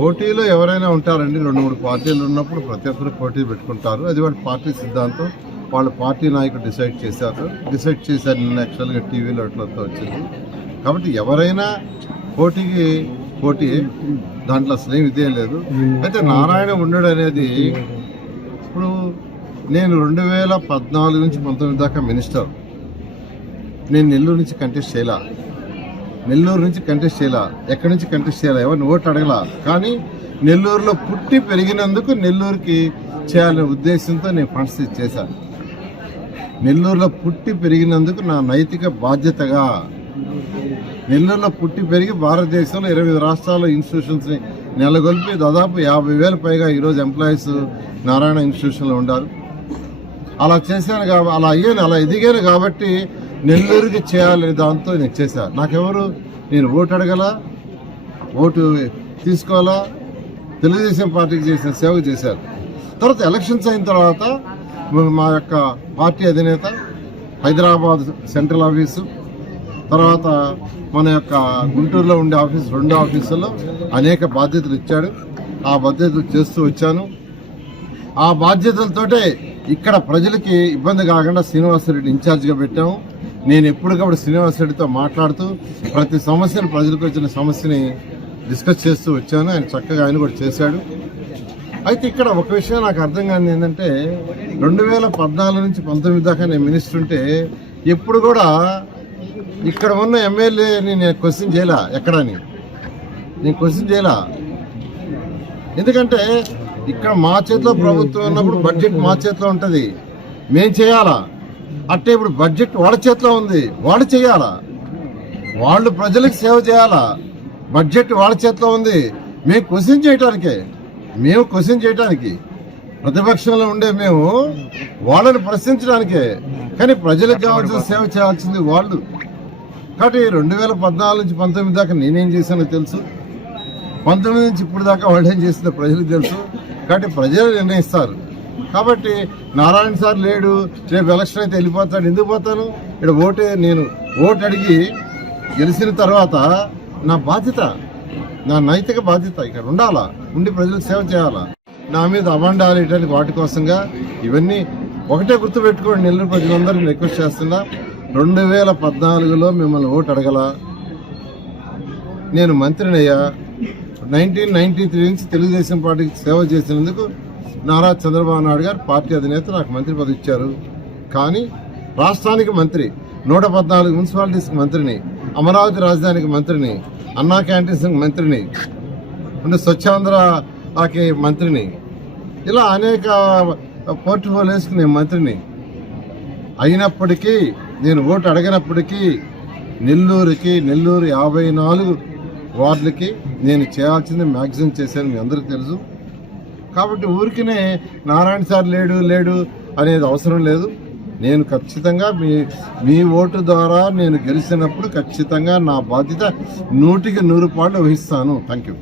పోటీలో ఎవరైనా ఉంటారండి. 2-3 పార్టీలు ఉన్నప్పుడు ప్రతి ఒక్కరు పోటీ పెట్టుకుంటారు. అది వాళ్ళ పార్టీ సిద్ధాంతం. వాళ్ళ పార్టీ నాయకుడు డిసైడ్ చేశారు. నిన్న యాక్చువల్గా టీవీలో అట్లంతా వచ్చింది. కాబట్టి ఎవరైనా పోటీ దాంట్లో అసలు ఏమి ఇదే లేదు. అయితే నారాయణ ఉండడు అనేది ఇప్పుడు నేను 2014 నుంచి 19 దాకా మినిస్టర్. నేను నెల్లూరు నుంచి కంటెస్ట్ చేయాల. ఎక్కడి నుంచి కంటెస్ట్ చేయాలా, ఎవరిని ఓటు అడగల. కానీ నెల్లూరులో పుట్టి పెరిగినందుకు నెల్లూరుకి చేయాలనే ఉద్దేశంతో నేను ఫండ్స్ చేశాను. నెల్లూరులో పుట్టి పెరిగినందుకు నా నైతిక బాధ్యతగా, నెల్లూరులో పుట్టి పెరిగి భారతదేశంలో 28 రాష్ట్రాల్లో ఇన్స్టిట్యూషన్స్ని నెలకొల్పి దాదాపు 50,000 పైగా ఈరోజు ఎంప్లాయీస్ నారాయణ ఇన్స్టిట్యూషన్లో ఉన్నారు. అలా చేశాను కాబట్టి, అలా ఎదిగాను కాబట్టి నెల్లూరుకి చేయాలనే దాంతో నేను చేశాను. నాకెవరు, నేను ఓటు అడగల, ఓటు తీసుకోవాలా, తెలుగుదేశం పార్టీకి చేసిన సేవ చేశారు. తర్వాత ఎలక్షన్స్ అయిన తర్వాత మా యొక్క పార్టీ అధినేత హైదరాబాద్ సెంట్రల్ ఆఫీసు, తర్వాత మన యొక్క గుంటూరులో ఉండే ఆఫీసు, 2 ఆఫీసుల్లో అనేక బాధ్యతలు ఇచ్చాడు. ఆ బాధ్యతలు చేస్తూ వచ్చాను. ఆ బాధ్యతలతోటే ఇక్కడ ప్రజలకి ఇబ్బంది కాకుండా శ్రీనివాసరెడ్డి ఇన్ఛార్జిగా పెట్టాము. నేను ఎప్పటికప్పుడు శ్రీనివాసరెడ్డితో మాట్లాడుతూ ప్రతి సమస్యను, ప్రజలకు వచ్చిన సమస్యని డిస్కస్ చేస్తూ వచ్చాను. ఆయన చక్కగా ఆయన కూడా చేశాడు. అయితే ఇక్కడ ఒక విషయం నాకు అర్థం కాని ఏంటంటే 2014 నుంచి 19 దాకా నేను మినిస్టర్ ఉంటే ఎప్పుడు కూడా ఇక్కడ ఉన్న ఎమ్మెల్యేని నేను క్వశ్చన్ చేయలా. ఎక్కడని నేను క్వశ్చన్ చేయలా. ఎందుకంటే ఇక్కడ మా చేతిలో ప్రభుత్వం ఉన్నప్పుడు బడ్జెట్ మా చేతిలో ఉంటుంది, మేం చేయాలా. అంటే ఇప్పుడు బడ్జెట్ వాళ్ళ చేతిలో ఉంది, వాళ్ళు చేయాలా. వాళ్ళు ప్రజలకు సేవ చేయాలా. బడ్జెట్ వాళ్ళ చేతిలో ఉంది, మేము క్వశ్చన్ చేయడానికి ప్రతిపక్షంలో ఉండే మేము వాళ్ళని ప్రశ్నించడానికే. కానీ ప్రజలకు కావాల్సిన సేవ చేయాల్సింది వాళ్ళు. కాబట్టి 2014 నుంచి 19 దాకా నేనేం చేశానో తెలుసు, 19 నుంచి ఇప్పుడు దాకా వాళ్ళు ఏం చేసిందో ప్రజలకు తెలుసు. కాబట్టి ప్రజలు నిర్ణయిస్తారు. కాబట్టి నారాయణ సార్ లేడు, రేపు ఎలక్షన్ అయితే వెళ్ళిపోతాడు. ఎందుకు పోతాను? ఇక్కడ నేను ఓటు అడిగి గెలిచిన తర్వాత నా బాధ్యత, నా నైతిక బాధ్యత ఇక్కడ ఉండాలా, ఉండి ప్రజలకు సేవ చేయాలా. నా మీద అభండాలు ఇటువంటి వాటి కోసంగా ఇవన్నీ ఒకటే గుర్తుపెట్టుకోండి. నెల్లూరు ప్రజలందరినీ రిక్వెస్ట్ చేస్తున్నా, 2014లో మిమ్మల్ని ఓటు అడగల. నేను మంత్రినయ్యా. 1993 నుంచి తెలుగుదేశం పార్టీకి సేవ చేసినందుకు నారా చంద్రబాబు నాయుడు గారు పార్టీ అధినేత నాకు మంత్రి పదవి ఇచ్చారు. కానీ రాష్ట్రానికి మంత్రి, 114 మున్సిపాలిటీస్కి మంత్రిని, అమరావతి రాజధానికి మంత్రిని, అన్నా క్యాంటీన్స్కి మంత్రిని, స్వచ్ఛాంధ్రకి మంత్రిని, ఇలా అనేక పోర్ట్ఫోలియోస్కి నేను మంత్రిని అయినప్పటికీ, నేను ఓటు అడగినప్పటికీ నెల్లూరు 54 వార్డులకి నేను చేయాల్సింది మ్యాక్సిమం చేశాను, మీ అందరికీ తెలుసు. కాబట్టి ఊరికినే నారాయణ సార్ లేడు అనేది అవసరం లేదు. నేను ఖచ్చితంగా మీ ఓటు ద్వారా నేను గెలిచినప్పుడు ఖచ్చితంగా నా బాధ్యత 100కి 100 పాళ్ళు వహిస్తాను. Thank you.